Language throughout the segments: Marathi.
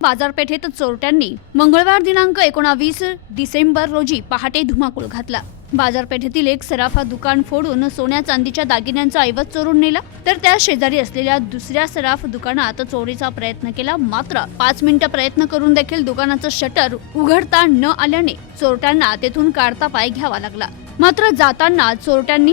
बाजारपेठेत चोरट्यांनी मंगळवार दिनांक 19 डिसेंबर रोजी पहाटे धुमाकूळ घातला। बाजारपेठेतील एक सराफा दुकान फोडून सोन्या चांदीच्या दागिन्यांचा ऐवज चोरून नेला, तर त्या शेजारी असलेल्या दुसऱ्या सराफ दुकानात चोरीचा प्रयत्न केला। मात्र 5 मिनिटं प्रयत्न करून देखील दुकानाचं शटर उघडता न आल्याने चोरट्यांना तेथून काढता पाय घ्यावा लागला। मात्र जाताना चोरट्यांनी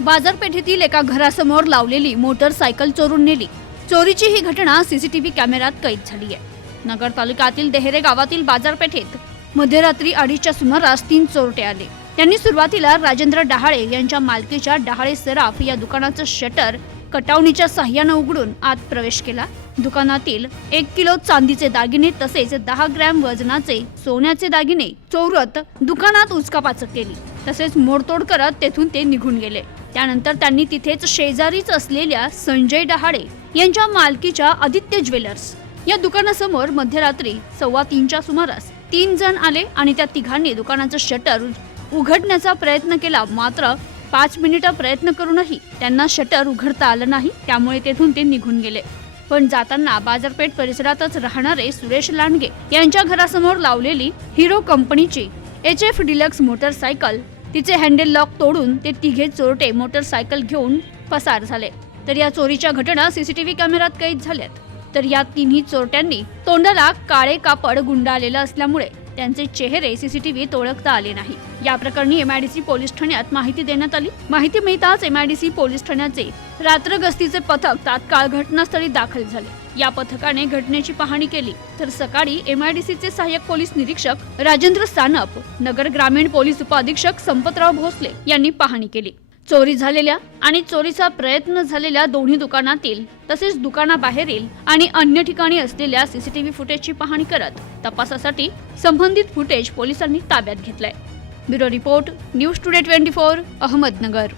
बाजारपेठेतील एका घरासमोर लावलेली मोटरसायकल चोरून नेली। चोरीची ही घटना सीसीटीव्ही कॅमेऱ्यात कैद झाली आहे। नगर तालुक्यातील देहरे गावातील बाजारपेठेत मध्यरात्री 2:30च्या सुमारास 3 चोरटे आले। त्यांनी सुरुवातीला राजेंद्र डहाळे यांच्या मालकीच्या डहाळे सराफ या दुकानाचं शटर कटावणीच्या साह्याने उघडून आत प्रवेश केला। दुकानातील 1 किलो चांदीचे दागिने तसेच 10 ग्रॅम वजनाचे सोन्याचे दागिने चोरत दुकानात उचकापाचक केली, तसेच मोडतोड करत तेथून ते निघून गेले। त्यानंतर त्यांनी तिथेच शेजारीच असलेल्या संजय डहाळे यांच्या मालकीच्या आदित्य ज्वेलर्स या दुकानासमोर मध्यरात्री 2:15च्या सुमारास 3 जण आले आणि त्या तिघांनी दुकानाचं शटर उघडण्याचा प्रयत्न केला। मात्र 5 मिनिटं प्रयत्न करूनही त्यांना शटर उघडता आलं नाही, त्यामुळे तेथून ते निघून गेले। पण जाताना बाजारपेठ परिसरातच राहणारे सुरेश लांडगे यांच्या घरासमोर लावलेली हिरो कंपनीची HF डिलक्स मोटरसायकल तिचे हँडल लॉक तोडून ते तिघे चोरटे मोटरसायकल घेऊन पसार झाले। तर या चोरीच्या घटना सीसीटीव्ही कॅमेऱ्यात कैद झाल्यात। तर या तिन्ही चोरट्यांनी तोंडाला काळे कापड गुंडाळलेलं असल्यामुळे त्यांचे चेहरे सीसीटीव्हीत ओळखता आले नाही। या प्रकरणी MIDC पोलीस ठाण्यात माहिती देण्यात आली। माहिती मिळताच MIDC पोलीस ठाण्याचे रात्र गस्तीचे पथक तात्काळ घटनास्थळी दाखल झाले। या पथकाने घटनेची पाहणी केली, तर सकाळी MIDCचे सहाय्यक पोलीस निरीक्षक राजेंद्र सानप, नगर ग्रामीण पोलीस उपअधीक्षक संपतराव भोसले यांनी पाहणी केली। चोरी झालेल्या आणि चोरीचा प्रयत्न झालेल्या दोन्ही दुकानातील तसेच दुकानाबाहेरील आणि अन्य ठिकाणी असलेल्या सीसीटीव्ही फुटेजची पाहणी करत तपासासाठी संबंधित फुटेज पोलिसांनी ताब्यात घेतलंय। Bureau report, news today 24, Ahmednagar.